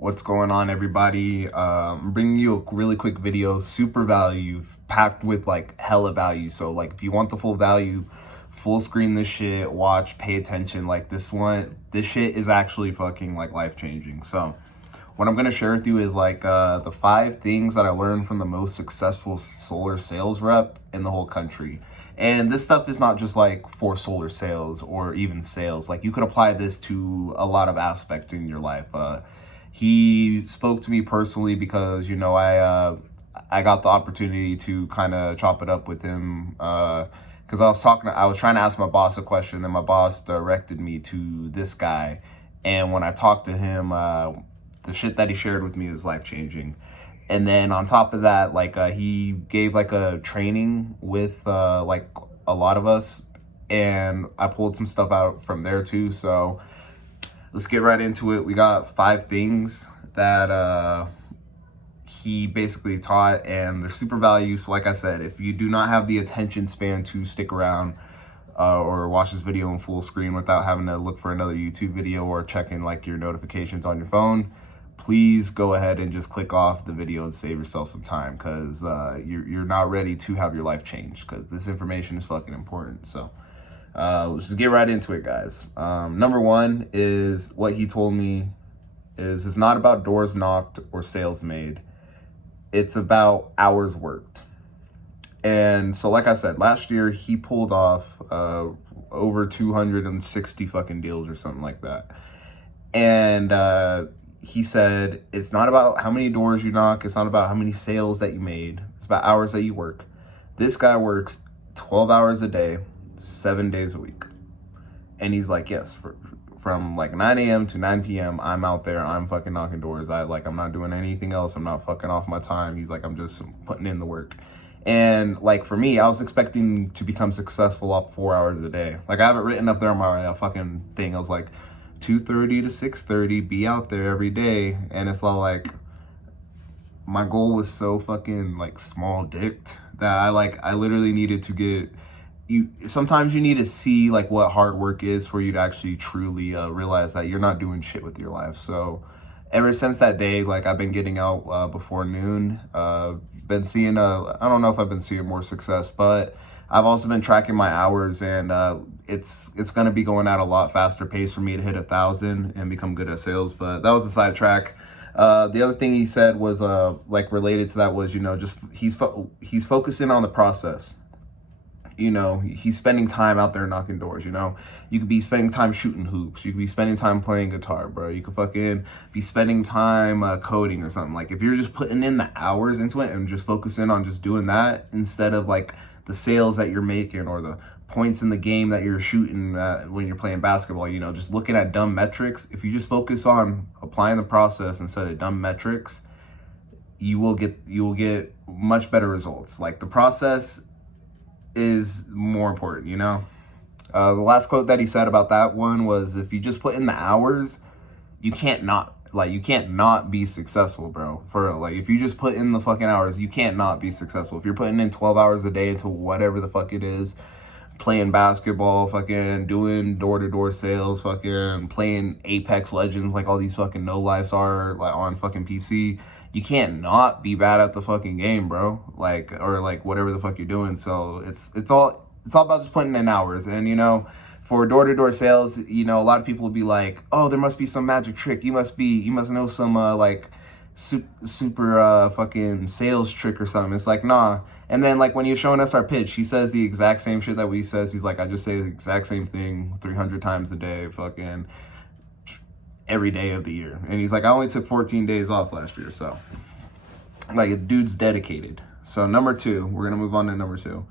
What's going on, everybody? I'm bringing you a really quick video, super value, packed with like hella value. So like if you want the full value, full screen this shit, watch, pay attention. Like this shit is actually fucking like life changing. So what I'm gonna share with you is like the 5 things that I learned from the most successful solar sales rep in the whole country. And this stuff is not just like for solar sales or even sales. Like you could apply this to a lot of aspects in your life. He spoke to me personally because, you know, I got the opportunity to kind of chop it up with him because I was trying to ask my boss a question, and my boss directed me to this guy. And when I talked to him, the shit that he shared with me was life changing. And then on top of that, like he gave like a training with like a lot of us, and I pulled some stuff out from there too. So let's get right into it. We got 5 things that he basically taught, and they're super value. So like I said, if you do not have the attention span to stick around or watch this video in full screen without having to look for another YouTube video or checking like your notifications on your phone, please go ahead and just click off the video and save yourself some time, because you're not ready to have your life change, because this information is fucking important. So let's just get right into it, guys. Number 1 is what he told me is it's not about doors knocked or sales made. It's about hours worked. And so like I said, last year he pulled off over 260 fucking deals or something like that. And he said, it's not about how many doors you knock. It's not about how many sales that you made. It's about hours that you work. This guy works 12 hours a day, 7 days a week. And he's like, yes, from like 9 a.m. to 9 p.m., I'm out there, I'm fucking knocking doors. I'm not doing anything else. I'm not fucking off my time. He's like, I'm just putting in the work. And like for me, I was expecting to become successful off 4 hours a day. Like I have it written up there on my fucking thing. I was like, 2:30 to 6:30, be out there every day. And it's all like, my goal was so fucking like small dicked that I literally needed to get sometimes you need to see like what hard work is for you to actually truly realize that you're not doing shit with your life. So ever since that day, like I've been getting out before noon, been seeing I don't know if I've been seeing more success, but I've also been tracking my hours, and it's going to be going at a lot faster pace for me to hit 1,000 and become good at sales. But that was a sidetrack. The other thing he said was like related to that was, you know, just he's focusing on the process. You know, he's spending time out there knocking doors. You know, you could be spending time shooting hoops. You could be spending time playing guitar, bro. You could fucking be spending time coding or something. Like if you're just putting in the hours into it and just focusing on just doing that instead of like the sales that you're making or the points in the game that you're shooting when you're playing basketball, you know, just looking at dumb metrics. If you just focus on applying the process instead of dumb metrics, you will get much better results. Like the process is more important, you know. The last quote that he said about that one was, if you just put in the hours, you can't not be successful, bro. For like, if you just put in the fucking hours, you can't not be successful. If you're putting in 12 hours a day into whatever the fuck it is, playing basketball, fucking doing door-to-door sales, fucking playing Apex Legends like all these fucking no lives are like on fucking PC, you can't not be bad at the fucking game, bro. Like, or like whatever the fuck you're doing. So it's all about just putting in hours. And you know, for door-to-door sales, you know, a lot of people will be like, oh, there must be some magic trick. You must know some like super fucking sales trick or something. It's like, nah. And then like when you're showing us our pitch, he says the exact same shit that we says. He's like, I just say the exact same thing 300 times a day, fucking every day of the year. And he's like, I only took 14 days off last year. So like, a dude's dedicated. So number 2, we're gonna move on to number 2.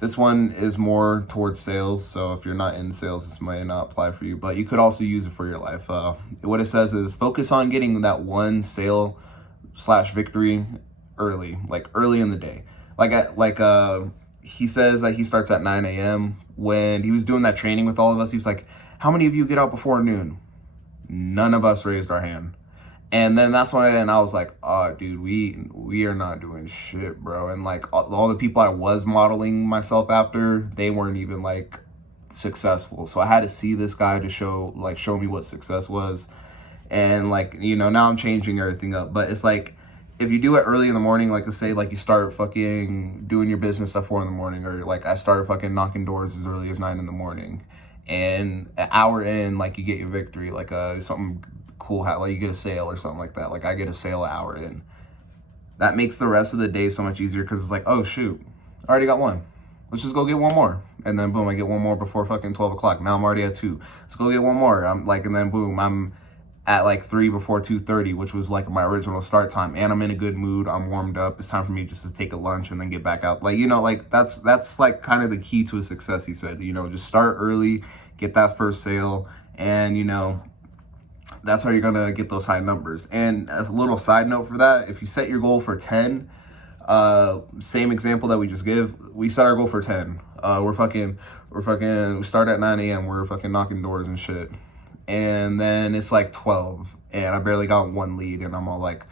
This one is more towards sales. So if you're not in sales, this might not apply for you, but you could also use it for your life. What it says is focus on getting that one sale / victory early in the day. He says that he starts at 9 a.m. When he was doing that training with all of us, he was like, how many of you get out before noon? None of us raised our hand. And then that's when I was like, oh, dude, we are not doing shit, bro. And like all the people I was modeling myself after, they weren't even like successful. So I had to see this guy to show me what success was. And like, you know, now I'm changing everything up, but it's like, if you do it early in the morning, like let's say like you start fucking doing your business at 4 in the morning, or like I start fucking knocking doors as early as 9 in the morning, and an hour in, like you get your victory, like something cool, like you get a sale or something like that. Like I get a sale an hour in. That makes the rest of the day so much easier, because it's like, oh shoot, I already got one. Let's just go get one more. And then boom, I get one more before fucking 12 o'clock. Now I'm already at 2. Let's go get one more. I'm like, and then boom, I'm at like 3 before 2:30, which was like my original start time. And I'm in a good mood. I'm warmed up. It's time for me just to take a lunch and then get back out. Like, you know, like that's like kind of the key to a success, he said. You know, just start early, get that first sale, and you know, that's how you're gonna get those high numbers. And as a little side note for that, if you set your goal for 10, same example that we just give, we set our goal for 10. We start at 9 a.m. We're fucking knocking doors and shit. And then it's like 12 and I barely got one lead, and I'm all like,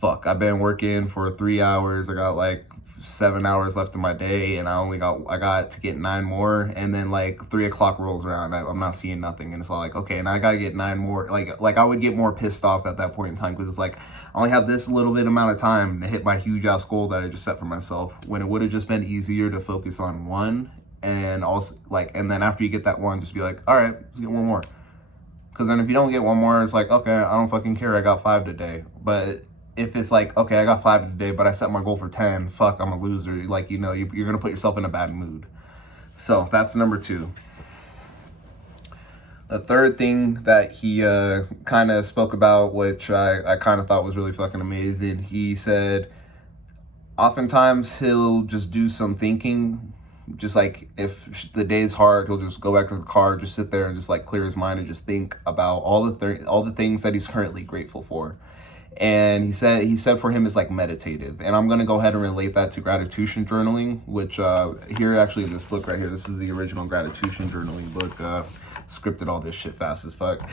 fuck, I've been working for 3 hours. I got like 7 hours left in my day, and I got to get 9 more. And then like 3 o'clock rolls around, I'm not seeing nothing, and it's all like, okay, and I gotta get 9 more. Like I would get more pissed off at that point in time, because it's like I only have this little bit amount of time to hit my huge ass goal that I just set for myself, when it would have just been easier to focus on one. And also like, and then after you get that one, just be like, all right, let's get one more. Because then if you don't get one more, it's like, okay, I don't fucking care, I got 5 today. But if it's like, okay, I got 5 today, but I set my goal for 10, fuck, I'm a loser. Like, you know, you're going to put yourself in a bad mood. So that's number 2. The third thing that he kind of spoke about, which I kind of thought was really fucking amazing, he said, oftentimes he'll just do some thinking. Just like if the day is hard, he'll just go back to the car, just sit there and just like clear his mind and just think about all the things that he's currently grateful for. And he said for him it's like meditative. And I'm gonna go ahead and relate that to gratitude journaling, which here actually in this book right here, this is the original gratitude journaling book. Scripted all this shit fast as fuck.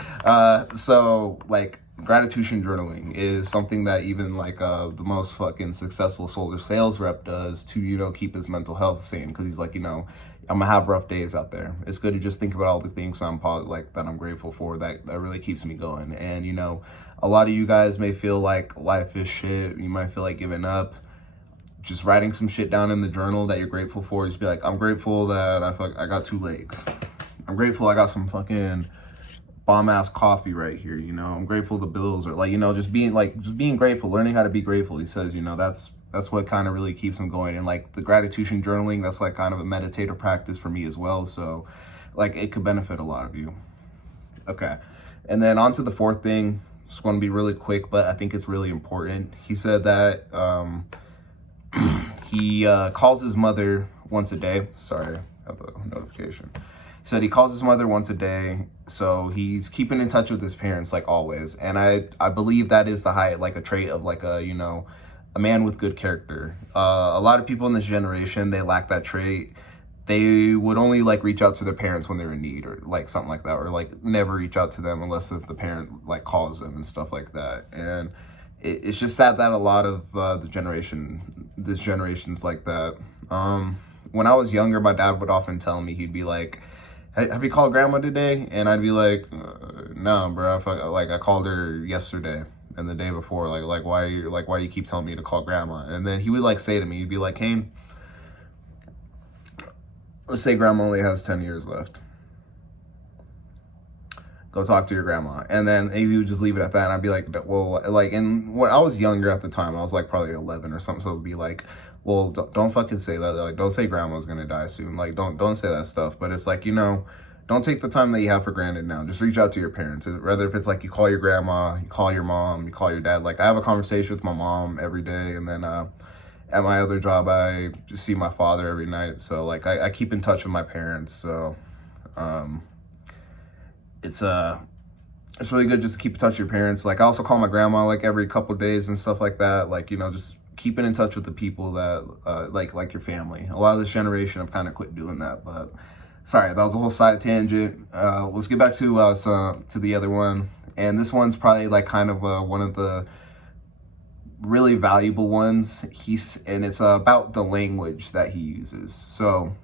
So like gratitude journaling is something that even like the most fucking successful solar sales rep does to, you know, keep his mental health sane, because he's like, you know, I'm gonna have rough days out there. It's good to just think about all the things that I'm grateful for, that really keeps me going. And you know, a lot of you guys may feel like life is shit, you might feel like giving up. Just writing some shit down in the journal that you're grateful for, just be like, I'm grateful that I got 2 legs. I'm grateful I got some fucking bomb ass coffee right here, you know. I'm grateful the bills are like, you know, just being grateful, learning how to be grateful. He says, you know, that's what kind of really keeps him going. And like the gratitude journaling, that's like kind of a meditative practice for me as well. So like it could benefit a lot of you. Okay. And then on to the 4th thing. Just want to be really quick, but I think it's really important. He said that he calls his mother once a day. Sorry, I have a notification. He said he calls his mother once a day, so he's keeping in touch with his parents like always. And I believe that is a trait of like a, you know, a man with good character. A lot of people in this generation, they lack that trait. They would only like reach out to their parents when they're in need, or like something like that, or like never reach out to them unless if the parent like calls them and stuff like that. And it's just sad that a lot of this generation's like that. When I was younger, my dad would often tell me, he'd be like, hey, have you called grandma today? And I'd be like, no, bro. I called her yesterday and the day before. Like why do you keep telling me to call grandma? And then he would like say to me, he'd be like, hey, let's say grandma only has 10 years left. Go talk to your grandma. And then he would just leave it at that. And I'd be like, well, like, and when I was younger at the time, I was like probably 11 or something. So I'd be like, well, don't fucking say that. Like, don't say grandma's gonna die soon. Like, don't say that stuff. But it's like, you know, don't take the time that you have for granted now. Just reach out to your parents. Whether if it's like you call your grandma, you call your mom, you call your dad. Like I have a conversation with my mom every day. And then at my other job, I just see my father every night. So like I keep in touch with my parents. So it's really good just to keep in touch with your parents. Like I also call my grandma like every couple of days and stuff like that. Like, you know, just keeping in touch with the people that like your family. A lot of this generation have kind of quit doing that. But sorry, that was a whole side tangent. Let's get back to the other one. And this one's probably like kind of one of the really valuable ones. And it's about the language that he uses. So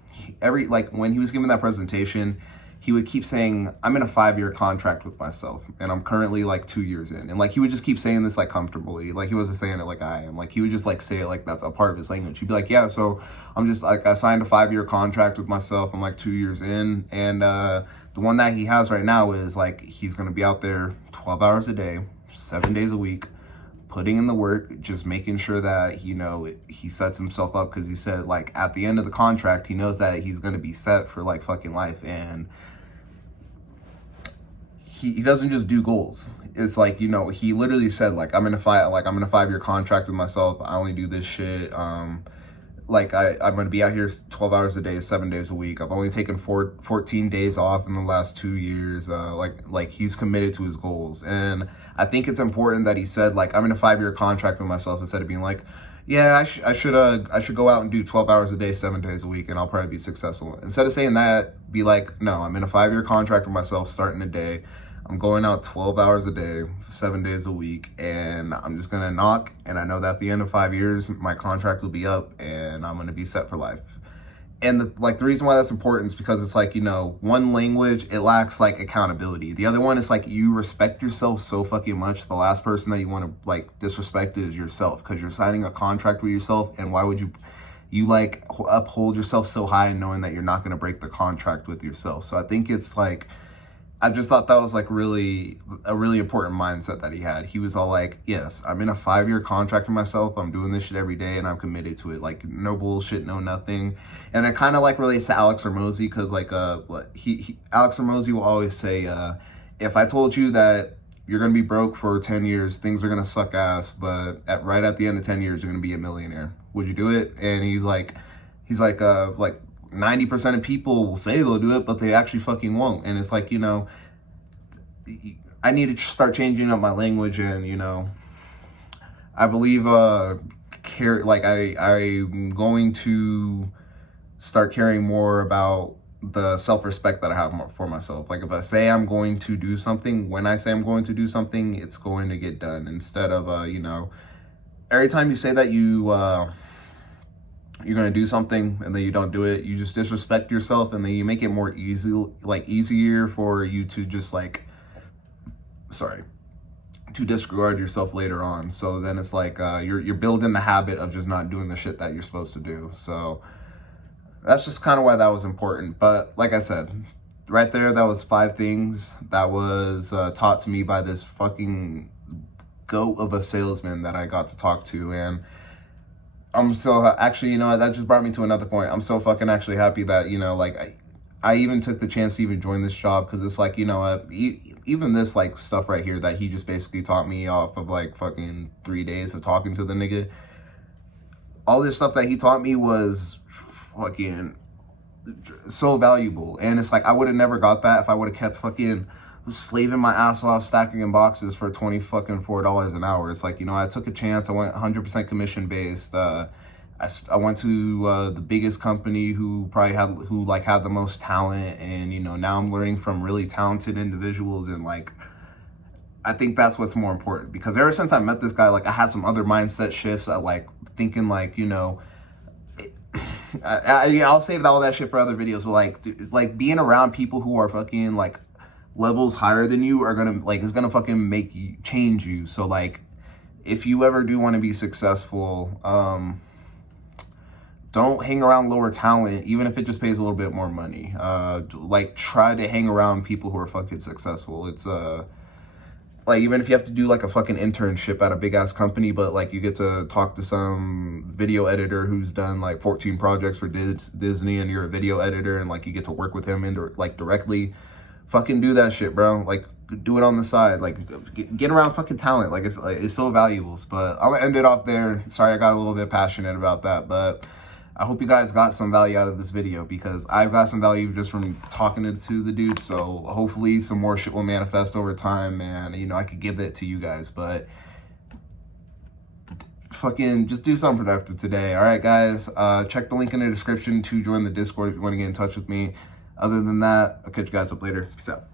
when he was giving that presentation, he would keep saying, I'm in a 5-year contract with myself and I'm currently like 2 years in. And like, he would just keep saying this like comfortably. Like he wasn't saying it like I am. Like he would just like say it like that's a part of his language. He'd be like, yeah, so I'm just like, I signed a 5-year contract with myself. I'm like 2 years in. And the one that he has right now is like, he's going to be out there 12 hours a day, 7 days a week, putting in the work, just making sure that, you know, he sets himself up. Because he said like at the end of the contract, he knows that he's going to be set for like fucking life. And he doesn't just do goals. It's like, you know, he literally said like, I'm in a 5-year contract with myself. I only do this shit. Like I'm going to be out here 12 hours a day, 7 days a week. I've only taken 14 days off in the last 2 years. Like he's committed to his goals. And I think it's important that he said like, I'm in a 5-year contract with myself, instead of being like, yeah, I should go out and do 12 hours a day, 7 days a week, and I'll probably be successful. Instead of saying that, be like, no, I'm in a 5-year contract with myself starting today. I'm going out 12 hours a day, 7 days a week, and I'm just gonna knock. And I know that at the end of 5 years, my contract will be up and I'm gonna be set for life. And the reason why that's important is because it's like, you know, one language, it lacks like accountability. The other one is like, you respect yourself so fucking much. The last person that you want to like disrespect is yourself, because you're signing a contract with yourself. And why would you like uphold yourself so high knowing that you're not gonna break the contract with yourself? So I think it's like, I just thought that was like a really important mindset that he had. He was all like, yes, I'm in a 5-year contract with myself. I'm doing this shit every day and I'm committed to it. Like no bullshit, no nothing. And it kind of like relates to Alex Hormozi, because like Alex Hormozi will always say, if I told you that you're going to be broke for 10 years, things are going to suck ass, but right at the end of 10 years, you're going to be a millionaire. Would you do it? And he's like 90% of people will say they'll do it, but they actually fucking won't. And it's like, you know, I need to start changing up my language. And, you know, I believe I'm going to start caring more about the self-respect that I have for myself. Like if I say I'm going to do something, when I say I'm going to do something, it's going to get done. Instead of, you know, every time you say that you're going to do something and then you don't do it, you just disrespect yourself, and then you make it more easier for you to just to disregard yourself later on. So then it's like you're building the habit of just not doing the shit that you're supposed to do. So that's just kind of why that was important. But like I said, right there, that was 5 things that was taught to me by this fucking goat of a salesman that I got to talk to. And I'm so actually, you know, that just brought me to another point. I'm so fucking actually happy that, you know, like I even took the chance to even join this job, because it's like, you know, even this like stuff right here that he just basically taught me off of like fucking 3 days of talking to the nigga. All this stuff that he taught me was fucking so valuable. And it's like, I would have never got that if I would have kept fucking slaving my ass off stacking in boxes for $4 an hour. It's like, you know, I took a chance. I went 100% commission based. I went to the biggest company who had the most talent, and you know, now I'm learning from really talented individuals. And like, I think that's what's more important, because ever since I met this guy, like I had some other mindset shifts. I like thinking like, you know, I'll save all that shit for other videos, but like being around people who are fucking like levels higher than you is gonna fucking make you change you. So like, if you ever do want to be successful, don't hang around lower talent, even if it just pays a little bit more money. Like try to hang around people who are fucking successful. It's like, even if you have to do like a fucking internship at a big ass company, but like you get to talk to some video editor who's done like 14 projects for Disney, and you're a video editor, and like you get to work with him directly. Fucking do that shit, bro. Like do it on the side. Like get around fucking talent. Like it's so valuable. But I'll end it off there. Sorry, I got a little bit passionate about that, but I hope you guys got some value out of this video, because I've got some value just from talking to the dude. So hopefully some more shit will manifest over time, and you know, I could give it to you guys. But fucking just do something productive today. All right, guys. Check the link in the description to join the Discord if you want to get in touch with me. Other than that, I'll catch you guys up later. Peace out.